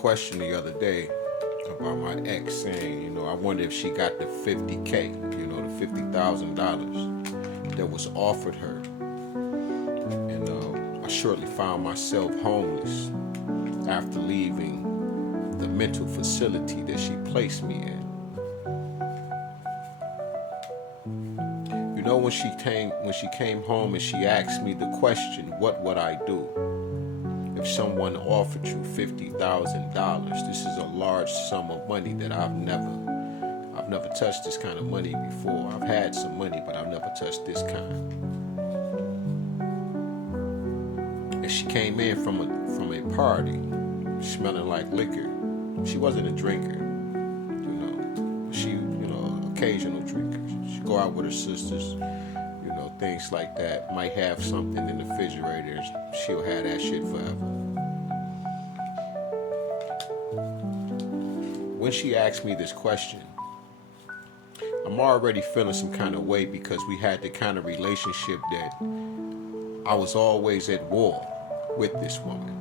question the other day about my ex saying, I wonder if she got the 50K, the $50,000 that was offered her. And I shortly found myself homeless after leaving the mental facility that she placed me in. When she came home and she asked me the question, what would I do if someone offered you $50,000? This is a large sum of money that I've never touched this kind of money before. I've had some money, but I've never touched this kind. And she came in from a party, smelling like liquor. She wasn't a drinker, She, occasional drinker. She go out with her sisters, things like that. Might have something in the refrigerator. She'll have that shit forever. When she asked me this question, I'm already feeling some kind of way because we had the kind of relationship that I was always at war with this woman.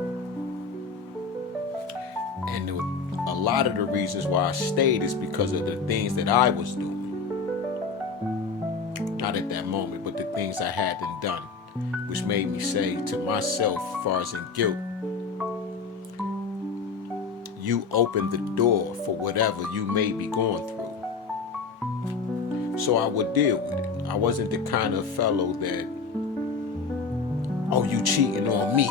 And a lot of the reasons why I stayed is because of the things that I was doing. Not at that moment, but the things I hadn't done, which made me say to myself, as far as in guilt, you opened the door for whatever you may be going through. So I would deal with it. I wasn't the kind of fellow that, oh, you cheating on me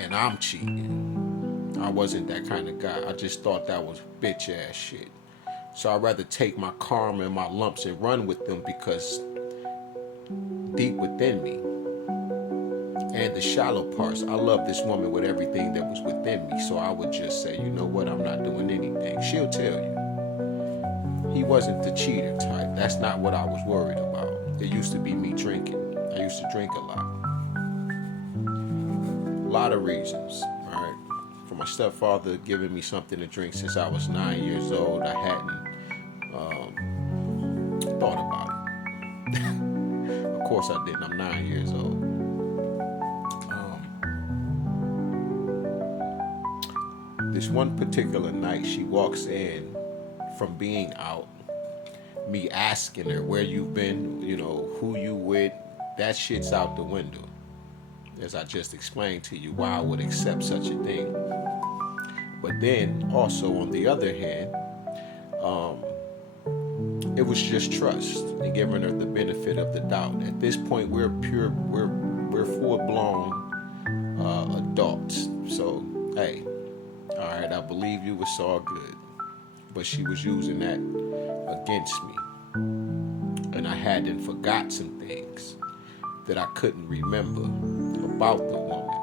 and I'm cheating. I wasn't that kind of guy. I just thought that was bitch ass shit. So I'd rather take my karma and my lumps and run with them, because deep within me and the shallow parts, I love this woman with everything that was within me. So I would just say, you know what, I'm not doing anything. She'll tell you. He wasn't the cheater type. That's not what I was worried about. It used to be me drinking. I used to drink a lot. A lot of reasons, all right? For my stepfather giving me something to drink since I was 9 years old, I hadn't thought about it. Of course I didn't. I'm 9 years old. This one particular night, she walks in from being out, me asking her where you've been, who you with. That shit's out the window. As I just explained to you, why I would accept such a thing. But then also on the other hand, it was just trust and giving her the benefit of the doubt. At this point, we're full-blown adults. So, hey, all right, I believe you, it's all good. But she was using that against me. And I hadn't forgot some things that I couldn't remember about the woman.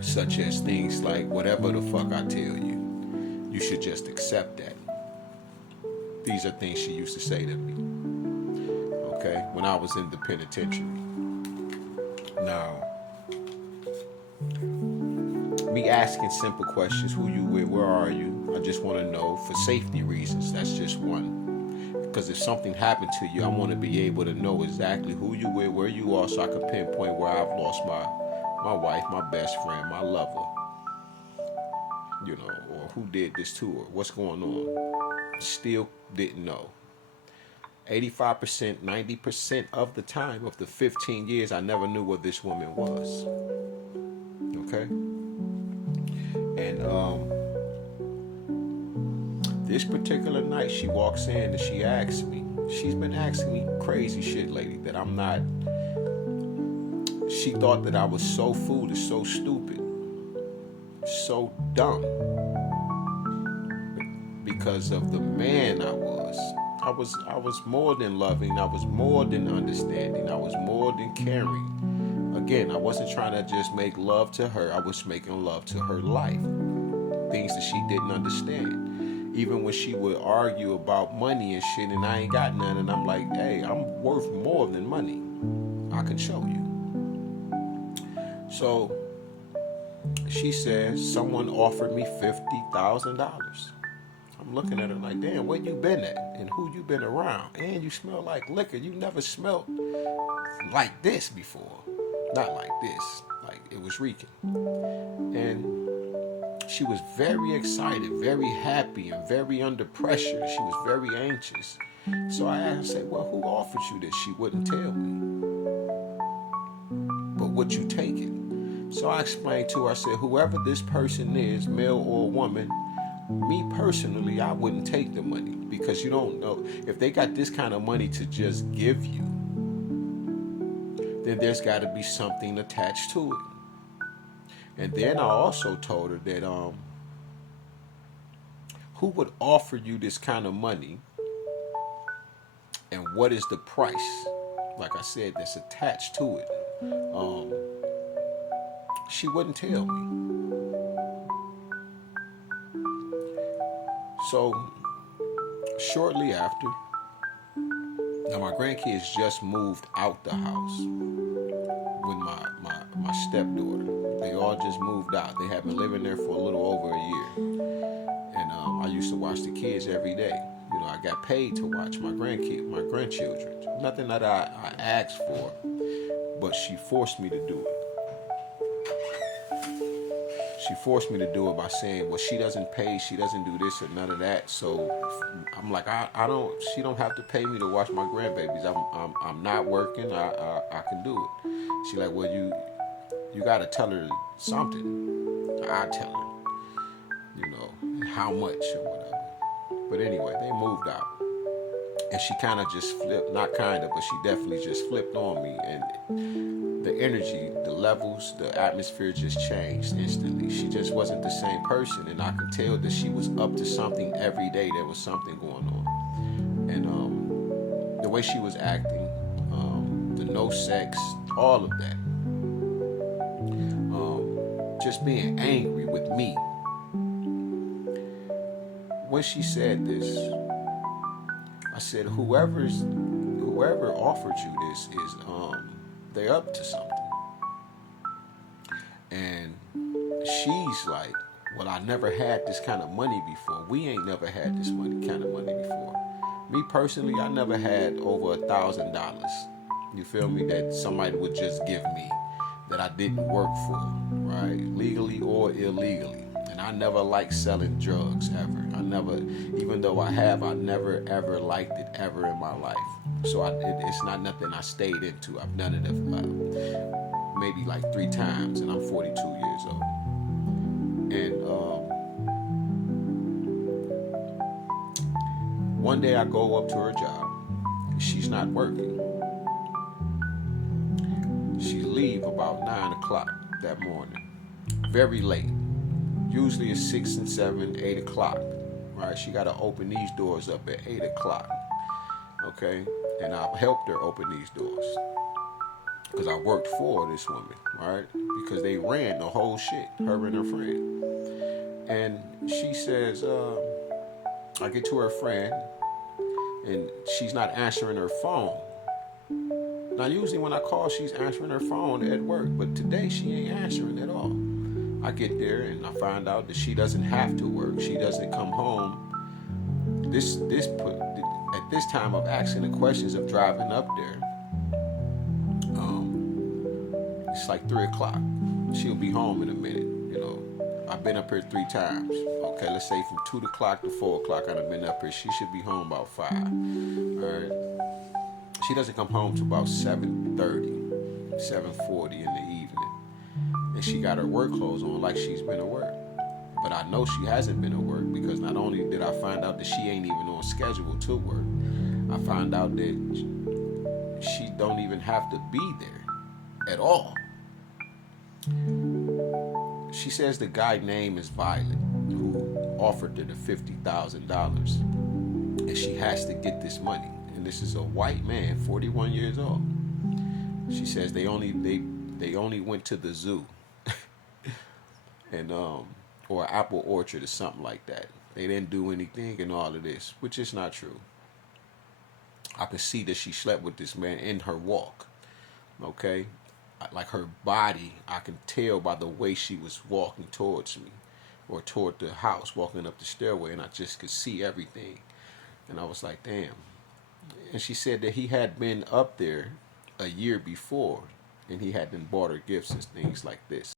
Such as things like, whatever the fuck I tell you, you should just accept that. These are things she used to say to me. Okay? When I was in the penitentiary. Now, me asking simple questions, who you with, where are you? I just want to know for safety reasons. That's just one. Because if something happened to you, I want to be able to know exactly who you with, where you are, so I can pinpoint where I've lost my wife, my best friend, my lover, or who did this to her, what's going on. Still didn't know. 85%, 90% of the time, of the 15 years, I never knew what this woman was. Okay? And this particular night, she walks in and she asks me, she's been asking me crazy shit lately that I'm not. She thought that I was so foolish, so stupid, so dumb, because of the man I was. I was more than loving. I was more than understanding. I was more than caring. Again, I wasn't trying to just make love to her. I was making love to her life. Things that she didn't understand. Even when she would argue about money and shit, and I ain't got none, and I'm like, hey, I'm worth more than money. I can show you. So she says, someone offered me $50,000. I'm looking at her like, damn, where you been at? And who you been around? And you smell like liquor. You never smelled like this before. Not like this. Like it was reeking. And she was very excited, very happy, and very under pressure. She was very anxious. So I asked, I said, well, who offered you this? She wouldn't tell me. But would you take it? So I explained to her, I said, whoever this person is, male or woman, me personally, I wouldn't take the money, because you don't know if they got this kind of money to just give you, then there's got to be something attached to it. And then I also told her that who would offer you this kind of money, and what is the price, like I said, that's attached to it. She wouldn't tell me. So shortly after, now my grandkids just moved out the house with my stepdaughter. They all just moved out. They have been living there for a little over a year. And I used to watch the kids every day. You know, I got paid to watch my grandchildren. Nothing that I asked for, but she forced me to do it. She forced me to do it by saying, well, she doesn't pay, she doesn't do this or none of that. So I'm like, she don't have to pay me to watch my grandbabies. I'm not working, I can do it. She like, well, you got to tell her something. I tell her, you know, how much or whatever. But anyway, they moved out. And she kind of just flipped, not kind of, but she definitely just flipped on me. And the energy, the levels, the atmosphere just changed instantly. She just wasn't the same person. And I could tell that she was up to something every day. There was something going on. And the way she was acting, the no sex, all of that. Just being angry with me. When she said this, I said, whoever offered you this is they're up to something. And she's like, well, I never had this kind of money before. We ain't never had this kind of money before. Me personally, I never had over $1,000. You feel me? That somebody would just give me, that I didn't work for, right? Legally or illegally. And I never liked selling drugs ever. I never, even though I never ever liked it ever in my life. So it's not nothing I stayed into. I've done it maybe like 3 times, and I'm 42 years old. And one day I go up to her job. She's not working. She leave about 9 o'clock that morning, very late. Usually it's 6 and 7, 8 o'clock, right? She got to open these doors up at 8 o'clock, okay? And I've helped her open these doors because I worked for this woman, right? Because they ran the whole shit, her and her friend. And she says, I get to her friend, and she's not answering her phone. Now, usually when I call, she's answering her phone at work, but today she ain't answering at all. I get there and I find out that she doesn't have to work. She doesn't come home. At this time of asking the questions of driving up there, it's like 3 o'clock. She'll be home in a minute. You know, I've been up here 3 times. Okay, let's say from 2 o'clock to 4 o'clock I've been up here. She should be home about 5. All right. She doesn't come home till about 7:30, 7:40 in the evening. And she got her work clothes on like she's been to work. But I know she hasn't been to work, because not only did I find out that she ain't even on schedule to work, I found out that she don't even have to be there at all. She says the guy's name is Violet, who offered her the $50,000, and she has to get this money. And this is a white man, 41 years old. She says they only went to the zoo and or apple orchard or something like that. They didn't do anything and all of this, which is not true. I could see that she slept with this man in her walk. Okay? Like her body, I can tell by the way she was walking towards me, or toward the house, walking up the stairway, and I just could see everything. And I was like, damn. And she said that he had been up there a year before, and he had been bought her gifts and things like this.